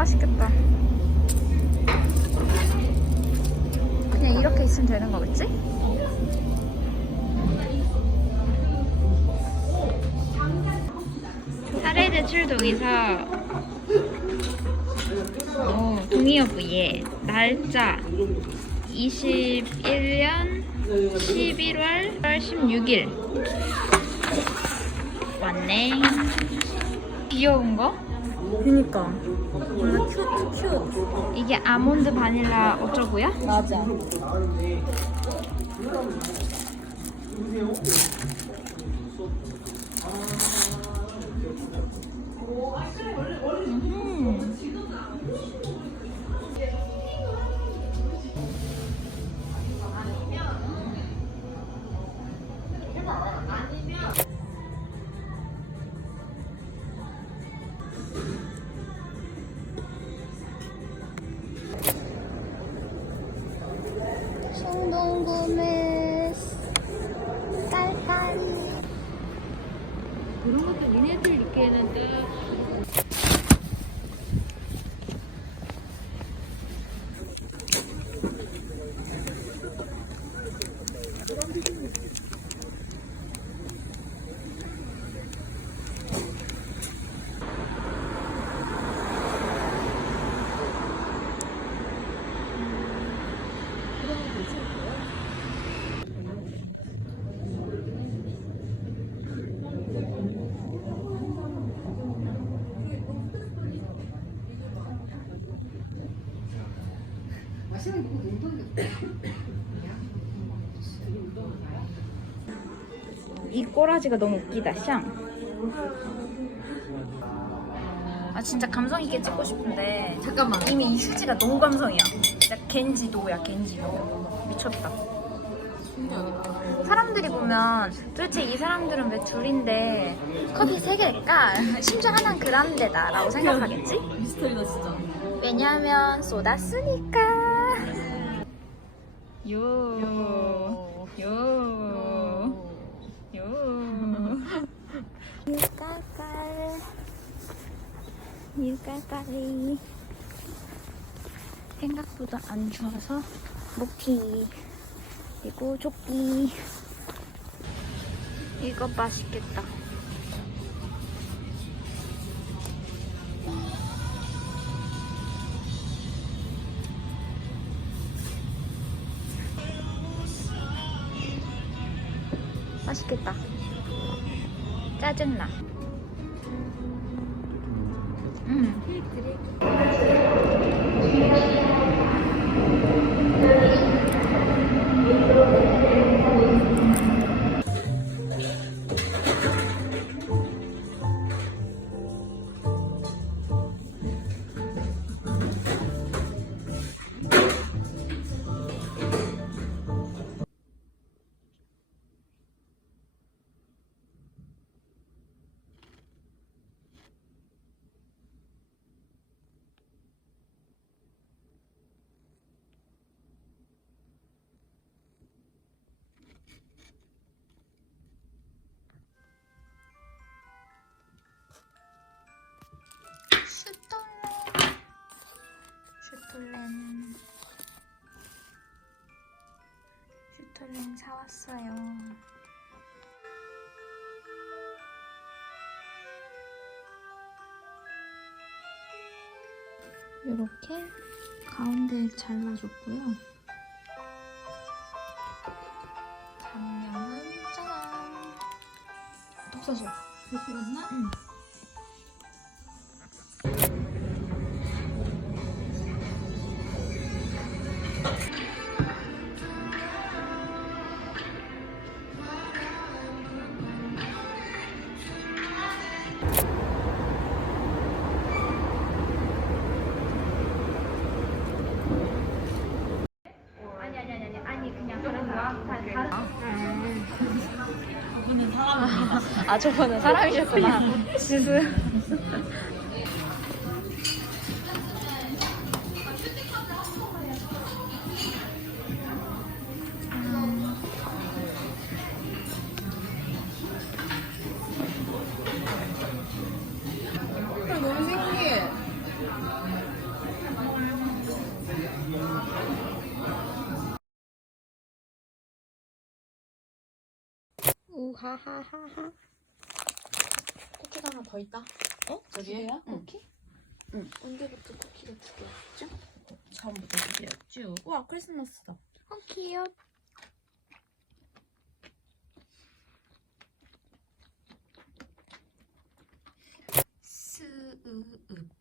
맛있겠다. 그냥 이렇게 있으면 되는 거겠지? 사례대 출동에서 어, 동의어부에 날짜 21년 11월 16일 왔네 귀여운 거? 그니까 뭔가 큐트 큐 이게 아몬드 바닐라 어쩌고요? 맞아 충 동구매 깔깔이. 그런 것도 니네들 느끼에는 또이 꼬라지가 너무 웃기다 샹. 아 진짜 감성 있게 찍고 싶은데 잠깐만 이미 이 휴지가 너무 감성이야. 진짜 겐지도야 겐지도. 미쳤다. 사람들이 보면 도대체 이 사람들은 왜 둘인데 컵이 세 개일까? 심지어 하나는 그란데다 라고 생각하겠지? 미스터리다 진짜 왜냐하면 쏟았으니까. 요. 요. 요. 유깔깔. 유깔깔이. 생각보다 안 추워서 목티. 그리고 조끼. 이거 맛있겠다. 맛있겠다. 짜증나. 음. 슈톨렌. 슈톨렌 사왔어요. 이렇게 가운데 잘라줬고요. 단면은 짜잔. 독서실. 그렇게 맞나? 응. 아 저번에 사람이셨구나. 지수 하하하하. 쿠키가 하나 더 있다. 어? 저기야? 응. 쿠키? 언제부터 쿠키가 두 개였죠? 처음부터 그게였죠. 우와 크리스마스다. 어, 귀엽. 스으읍.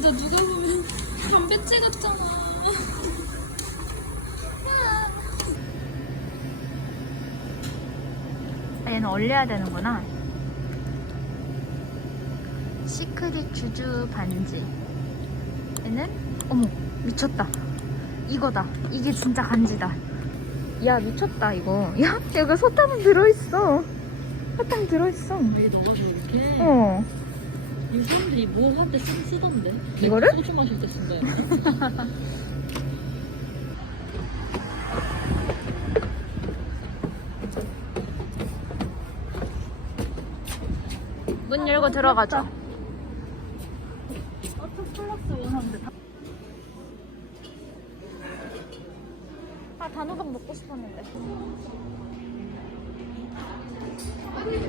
진짜 누가 보면 담배째 같잖아. 아, 얘는 얼려야 되는구나. 시크릿 주주 반지. 얘는 어머 미쳤다. 이거다. 이게 진짜 간지다. 야 미쳤다 이거. 야 여기 소탕 들어있어. 사탕 들어있어. 왜 넣어가지고 이렇게? 어. 이 사람들이 뭐 할 때 쓰던데? 이거를? 내가 소주 마실 때 쓴다. 문 열고 들어가자. 아 단호박 먹고 싶었는데.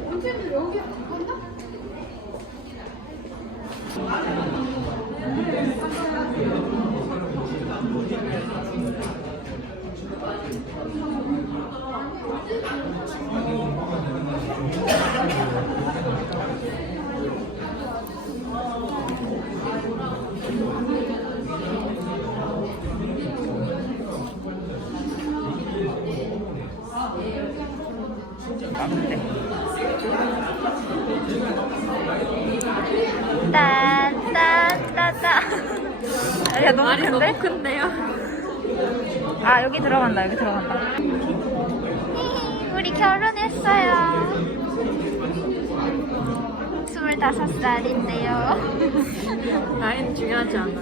딴딴따따. 야 너무 큰데? 큰데요? 아 여기 들어간다 여기 들어간다 우리 결혼했어요 25살인데요 나이는 중요하지 않아.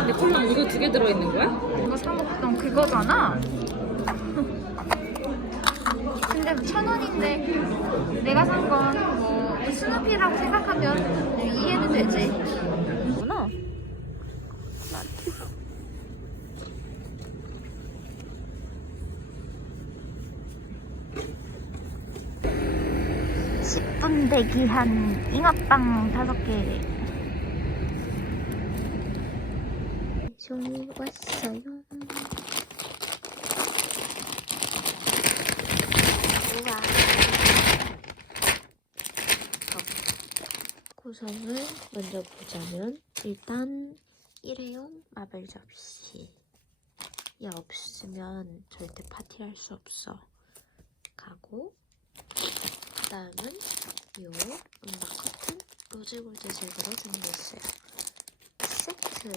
근데 콜라 이거 두개 들어있는 거야? 이거 사 먹던 그거잖아? 근데 천 원인데 내가 산 건 뭐 스누피라고 생각하면 이해는 되지. 구나. 십분 대기 한 잉어빵 다섯 개. 종이 왔어요. 우와. 구성을 먼저 보자면 일단 일회용 마블 접시. 얘 없으면 절대 파티할 수 없어. 가고 그 다음은 요 음악 커튼 로즈골드색으로 준비했어요. 세트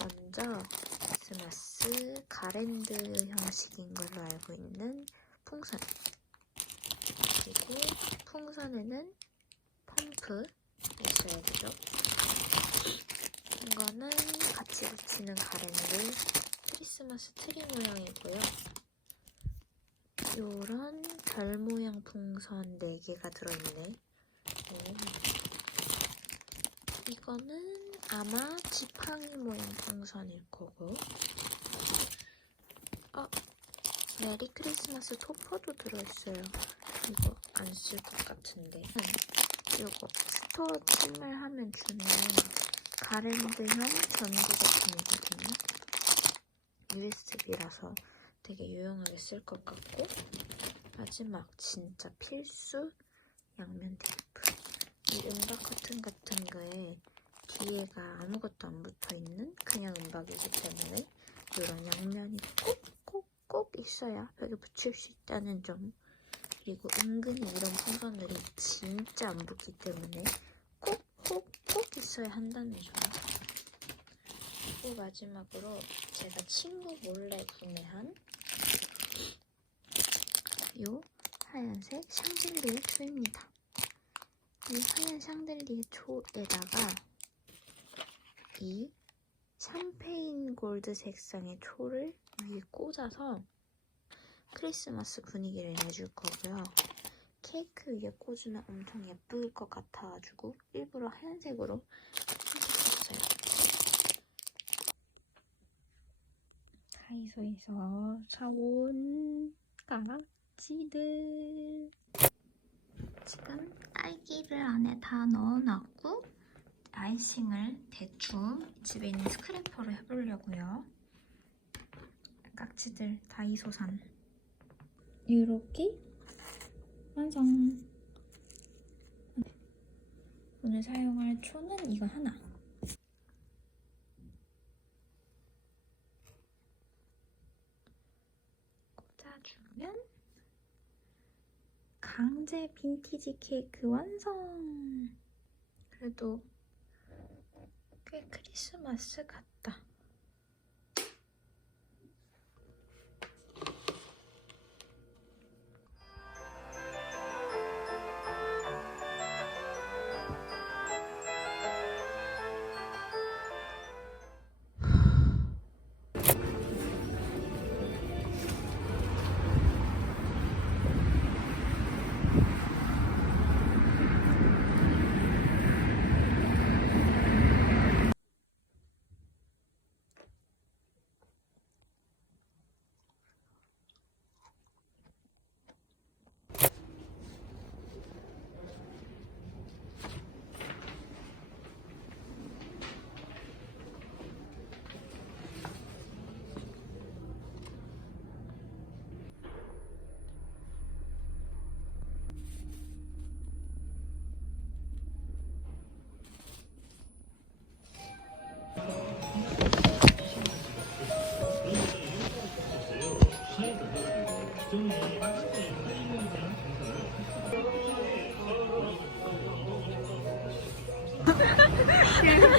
먼저 크리스마스 가랜드 형식인 걸로 알고 있는 풍선 그리고 풍선에는 펌프 있어야 되죠 이거는 같이 붙이는 가랜드 크리스마스 트리 모양이고요 요런 별 모양 풍선 4개가 들어있네 오. 이거는 아마 지팡이 모양 풍선일 거고 어 메리 크리스마스 토퍼도 들어있어요. 이거 안 쓸 것 같은데. 이거 스토어 찜을 하면 주는 가랜드형 전구 제품이거든요. USB라서 되게 유용하게 쓸 것 같고 마지막 진짜 필수 양면 테이프. 이 음박 커튼 같은 거에 뒤에가 아무것도 안 붙어있는 그냥 음박이기 때문에 이런 양면이 꼭꼭꼭 있어야 벽에 붙일 수 있다는 점 그리고 은근히 이런 풍선들이 진짜 안 붙기 때문에 꼭 꼭 꼭 있어야 한다는 점 그리고 마지막으로 제가 친구 몰래 구매한 요 하얀색 샹들리에 초입니다. 이 하얀 샹들리에 초에다가 이 샴페인 골드 색상의 초를 위에 꽂아서 크리스마스 분위기를 내줄 거고요. 케이크 위에 꽂으면 엄청 예쁠 것 같아가지고 일부러 하얀색으로 선택했어요. 다이소에서 사온 가락지들 지금 딸기를 안에 다 넣어놨고 아이싱을 대충 집에 있는 스크래퍼로 해보려고요. 깍지들 다이소산. 이렇게 완성. 오늘 사용할 초는 이거 하나. 꽂아주면 강제 빈티지 케이크 완성. 그래도 꽤 크리스마스 같다.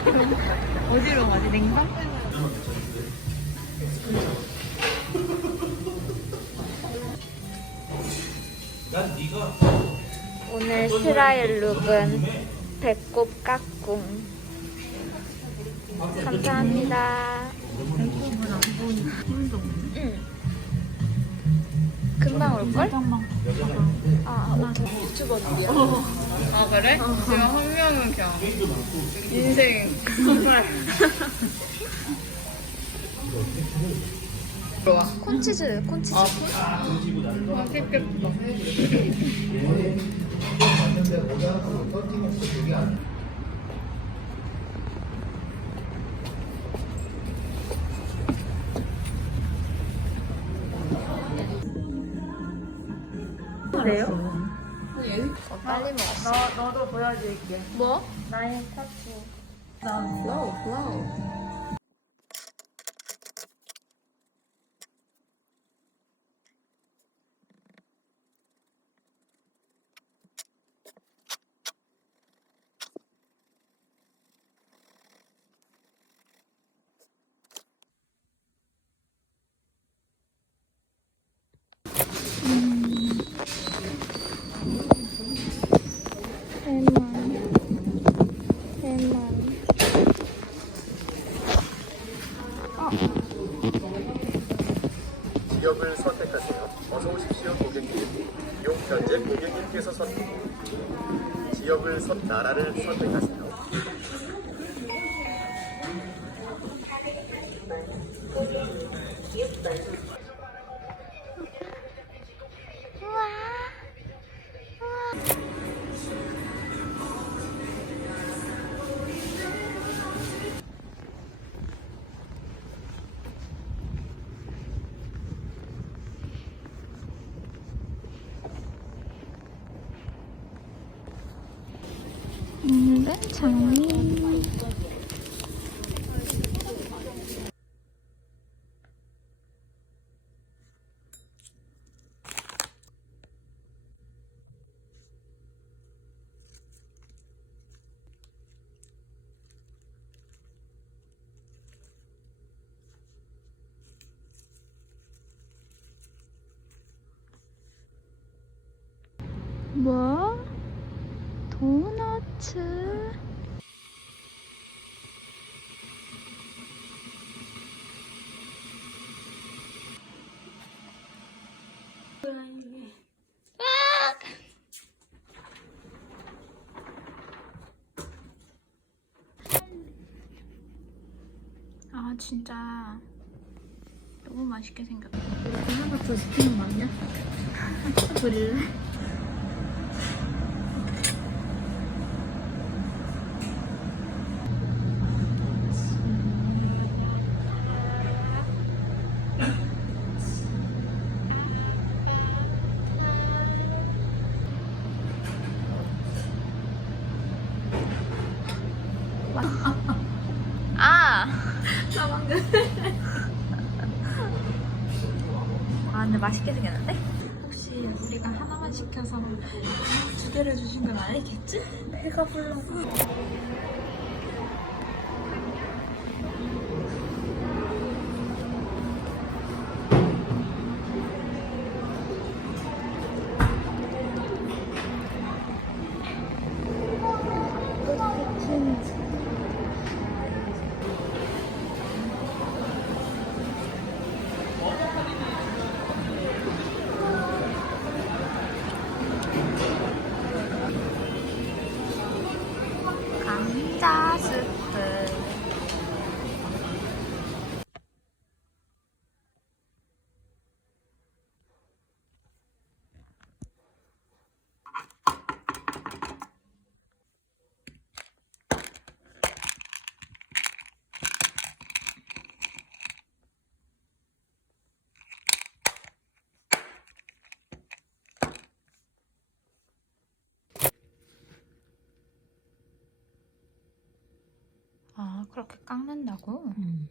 어디로 가지? 냉방? 오늘 스라엘 룩은 배꼽 깍꿍 감사합니다 배꼽은 안 보이는 응 금방 올걸? 아, 오케이. 아 그래? 지금 한 명은 그냥 인생 콘치즈, 콘치즈. 맛있겠다. 너 너도 보여줄게. 뭐? 나의 타투. 플로우, 플로우. 대 오늘은 장미. 뭐? 도너츠. 아 진짜 너무 맛있게 생겼다. 하나 더 시키는 거 아니야? 그릴래? 아! 아 근데 맛있게 생겼는데? 혹시 우리가 하나만 시켜서 두 개를 주신 건 아니겠지? 배가 불러서. 그렇게 깎는다고? 음.